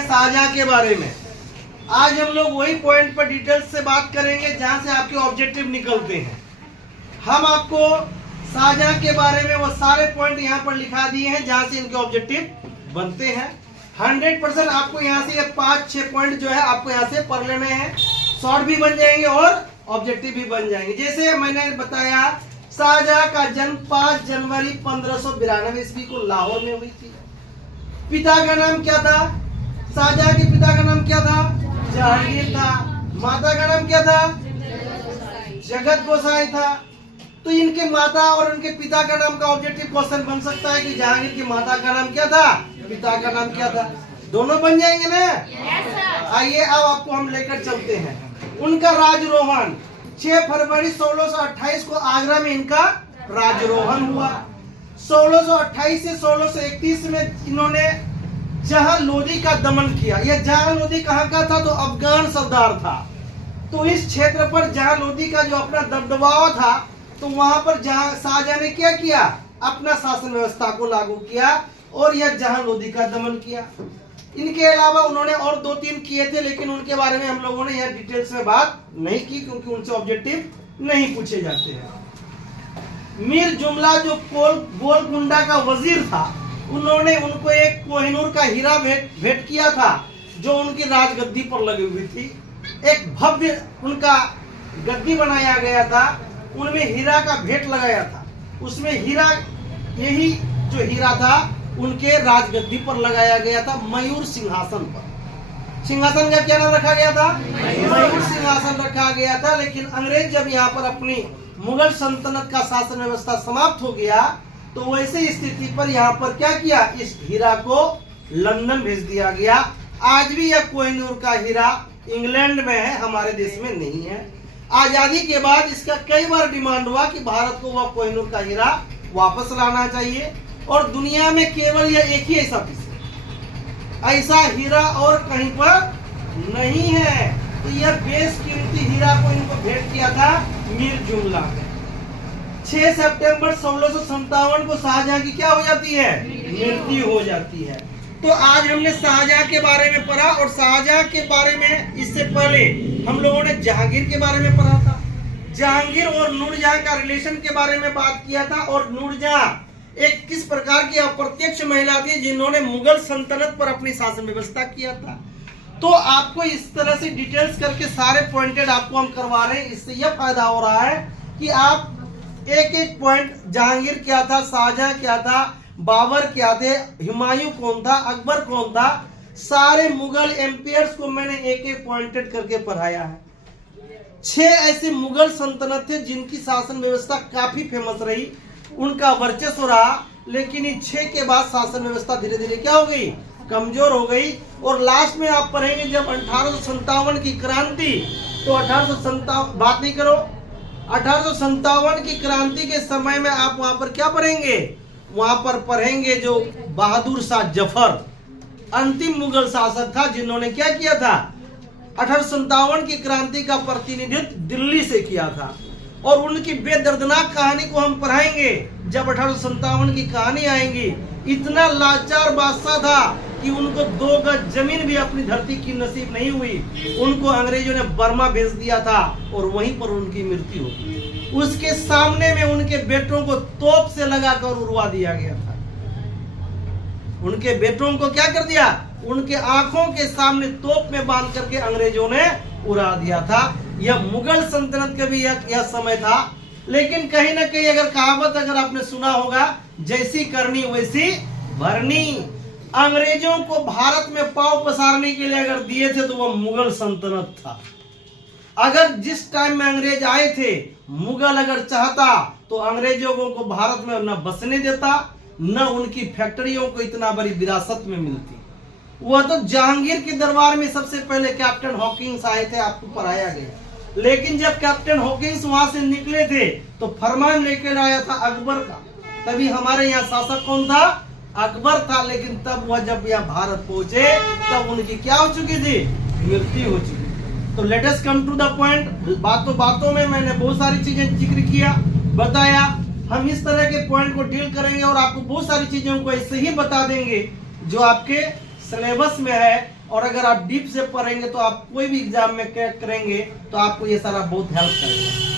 हैं शाहजहां के बारे में। आज हम लोग वही पॉइंट पर डिटेल्स से बात करेंगे जहां से आपके ऑब्जेक्टिव निकलते हैं। हम आपको शाहजहां के बारे में वो सारे पॉइंट यहाँ पर लिखा दिए हैं जहां से इनके ऑब्जेक्टिव बनते हैं। 100% आपको यहाँ से ये 5-6 पॉइंट जो है आपको यहाँ से पढ़ लेने हैं। शॉर्ट भी बन जाएंगे और ऑब्जेक्टिव भी बन जाएंगे। जैसे मैंने बताया, शाहजहां का जन्म 5 जनवरी 1592 ईस्वी को लाहौर में हुई थी। पिता का नाम क्या था? शाहजहां के पिता का नाम क्या था? जहांगीर था। माता का नाम क्या था? जगत गोसाई था। तो इनके माता और इनके पिता का नाम का ऑब्जेक्टिव क्वेश्चन बन सकता है कि जहांगीर की माता का नाम क्या था, पिता का नाम क्या था। दोनों बन जाएंगे ना? आइए अब आपको हम लेकर चलते हैं। उनका राजरोहन 6 फरवरी 1628 को आगरा में इनका राजरोहन हुआ। 1628 से 1631 में इन्होंने जहां लोदी का दमन किया। यह जहां लोदी कहाँ का था? तो अफगान सरदार था। तो इस क्षेत्र पर जहां लोदी का जो अपना दबदबा था, तो वहां पर जहां शाहजहां ने क्या किया? अपना शासन व्यवस्था को लागू किया और यह जहां लोदी का दमन किया। इनके अलावा उन्होंने और 2-3 किए थे, लेकिन उनके बारे में हम लोगों ने यह डिटेल्स में बात नहीं की क्योंकि उनसे ऑब्जेक्टिव नहीं पूछे जाते हैं। मीर जुमला जो गोलकुंडा का वजीर था, उन्होंने उनको एक कोहिनूर का हीरा भेंट किया था जो उनकी राजगद्दी पर लगी हुई थी। एक भव्य उनका गद्दी बनाया गया था, उनमें हीरा का भेंट लगाया था। उसमें हीरा, यही जो हीरा था उनके राजगद्दी पर लगाया गया था, मयूर सिंहासन पर। सिंहासन का क्या नाम रखा गया था? मयूर सिंहासन रखा गया था। लेकिन अंग्रेज जब यहाँ पर अपनी मुगल सल्तनत का शासन व्यवस्था समाप्त हो गया, तो वैसे स्थिति पर यहाँ पर क्या किया? इस हीरा को लंदन भेज दिया गया। आज भी यह कोहिनूर का हीरा इंग्लैंड में है, हमारे देश में नहीं है। आजादी के बाद इसका कई बार डिमांड हुआ कि भारत को वह कोहिनूर का हीरा वापस लाना चाहिए और दुनिया में केवल यह एक ही ऐसा पीस है, ऐसा हीरा और कहीं पर नहीं है। तो यह बेशकीमती हीरा को इनको भेंट किया था मीर जुमला ने। 6 सितंबर 1657 को शाहजहां की क्या हो जाती है? मृत्यु हो जाती है। तो आज हमने शाहजहां के बारे में पढ़ा और शाहजहां के बारे में इससे पहले हम लोगों ने जहांगीर के बारे में पढ़ा था। जहांगीर और नूरजहां का रिलेशन के बारे में बात किया था और नूरजहां एक किस प्रकार की अप्रत्यक्ष महिला थी जिन्होंने मुगल सल्तनत पर अपनी शासन व्यवस्था किया था। तो आपको इस तरह से डिटेल्स करके सारे पॉइंटेड आपको हम करवा रहे हैं। इससे यह फायदा हो रहा है कि आप एक पॉइंट, जहांगीर क्या था, शाहजहां क्या था, बाबर क्या थे, हुमायूं कौन था, अकबर कौन था, सारे मुगल एम्पायर्स को मैंने एक पॉइंटेड करके पढ़ाया है। 6 ऐसे मुगल सल्तनत थे जिनकी शासन व्यवस्था काफी फेमस रही, उनका वर्चस्व रहा। लेकिन इन 6 के बाद शासन व्यवस्था धीरे धीरे क्या हो गई? कमजोर हो गई। और लास्ट में आप पढ़ेंगे जब 1857 की क्रांति, तो 1857 बात नहीं करो, 1857 की क्रांति के समय में आप वहां पर क्या पढ़ेंगे? वहां पर पढ़ेंगे जो बहादुर शाह जफर अंतिम मुगल शासक था, जिन्होंने क्या किया था? 1857 की क्रांति का प्रतिनिधित्व दिल्ली से किया था। और उनकी बेदर्दनाक कहानी को हम पढ़ाएंगे जब 1857 की कहानी आएंगी। इतना लाचार बादशाह था कि उनको 2 गज जमीन भी अपनी धरती की नसीब नहीं हुई। उनको अंग्रेजों ने बर्मा भेज दिया था और वहीं पर उनकी मृत्यु हो गई। उसके सामने में उनके बेटों को तोप से लगाकर उड़वा दिया गया था। उनके बेटों को क्या कर दिया? उनके आंखों के सामने तोप में बांध करके अंग्रेजों ने उड़ा दिया था। यह मुगल सल्तनत का भी यह समय था। लेकिन कहीं ना कहीं अगर कहावत अगर आपने सुना होगा, जैसी करनी वैसी भरनी। अंग्रेजों को भारत में पांव पसारने के लिए अगर दिए थे तो वह मुगल सल्तनत था। अगर जिस टाइम में अंग्रेज आए थे, मुगल अगर चाहता तो अंग्रेजों को भारत में न बसने देता, न उनकी फैक्ट्रियों को इतना बड़ी विरासत में मिलती। वह तो जहांगीर के दरबार में सबसे पहले कैप्टन हॉकिंस आए थे, आपको पढ़ाया गया। लेकिन जब कैप्टन हॉकिंस वहां से निकले थे तो फरमान लेकर आया था अकबर का। तभी हमारे यहाँ शासक कौन था? अकबर था। लेकिन तब वह जब यहाँ भारत पहुंचे तब उनकी क्या हो चुकी थी? मृत्यु हो चुकी। तो let us come to the point. बातों में मैंने बहुत सारी चीजें जिक्र किया, बताया। हम इस तरह के पॉइंट को डील करेंगे और आपको बहुत सारी चीजों को ऐसे ही बता देंगे जो आपके सिलेबस में है और अगर आप डीप से पढ़ेंगे तो आप कोई भी एग्जाम में क्रैक करेंगे तो आपको ये सारा बहुत हेल्प करेगा।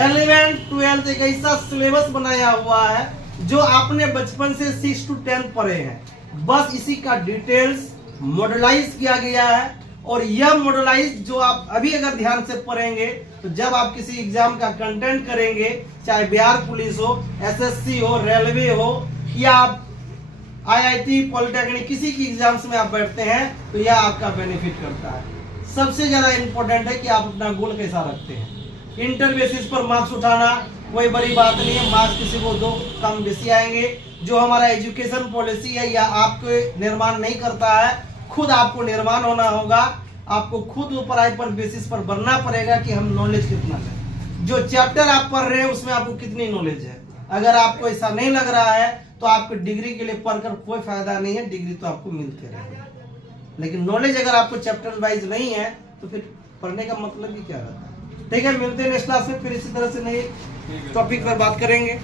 11th 12th एक ऐसा सिलेबस बनाया हुआ है जो आपने बचपन से 6 to 10 पढ़े हैं, बस इसी का डिटेल्स मॉडलाइज किया गया है। और यह मॉडलाइज जो आप अभी अगर ध्यान से पढ़ेंगे तो जब आप किसी एग्जाम का कंटेंट करेंगे, चाहे बिहार पुलिस हो, एसएससी हो, रेलवे हो या आप आईआईटी, पॉलिटेक्निक किसी की एग्जाम्स में आप बैठते हैं तो यह आपका बेनिफिट करता है। सबसे ज्यादा इंपॉर्टेंट है कि आप अपना गोल कैसा रखते हैं। इंटर बेसिस पर मार्क्स उठाना कोई बड़ी बात नहीं है, मार्क्स किसी को दो कम बेसी आएंगे। जो हमारा एजुकेशन पॉलिसी है यह आपको निर्माण नहीं करता है, खुद आपको निर्माण होना होगा। आपको खुद पढ़ाई पर बेसिस पर बनना पड़ेगा कि हम नॉलेज कितना है, जो चैप्टर आप पढ़ रहे हैं उसमें आपको कितनी नॉलेज है। अगर आपको ऐसा नहीं लग रहा है तो आपको डिग्री के लिए पढ़कर कोई फायदा नहीं है, डिग्री तो आपको मिलते रहेगी। लेकिन नॉलेज अगर आपको चैप्टर वाइज नहीं है तो फिर पढ़ने का मतलब ही क्या रहता है। ठीक है, मिलते हैं नेक्स्ट क्लास में, फिर इसी तरह से नए टॉपिक पर बात करेंगे।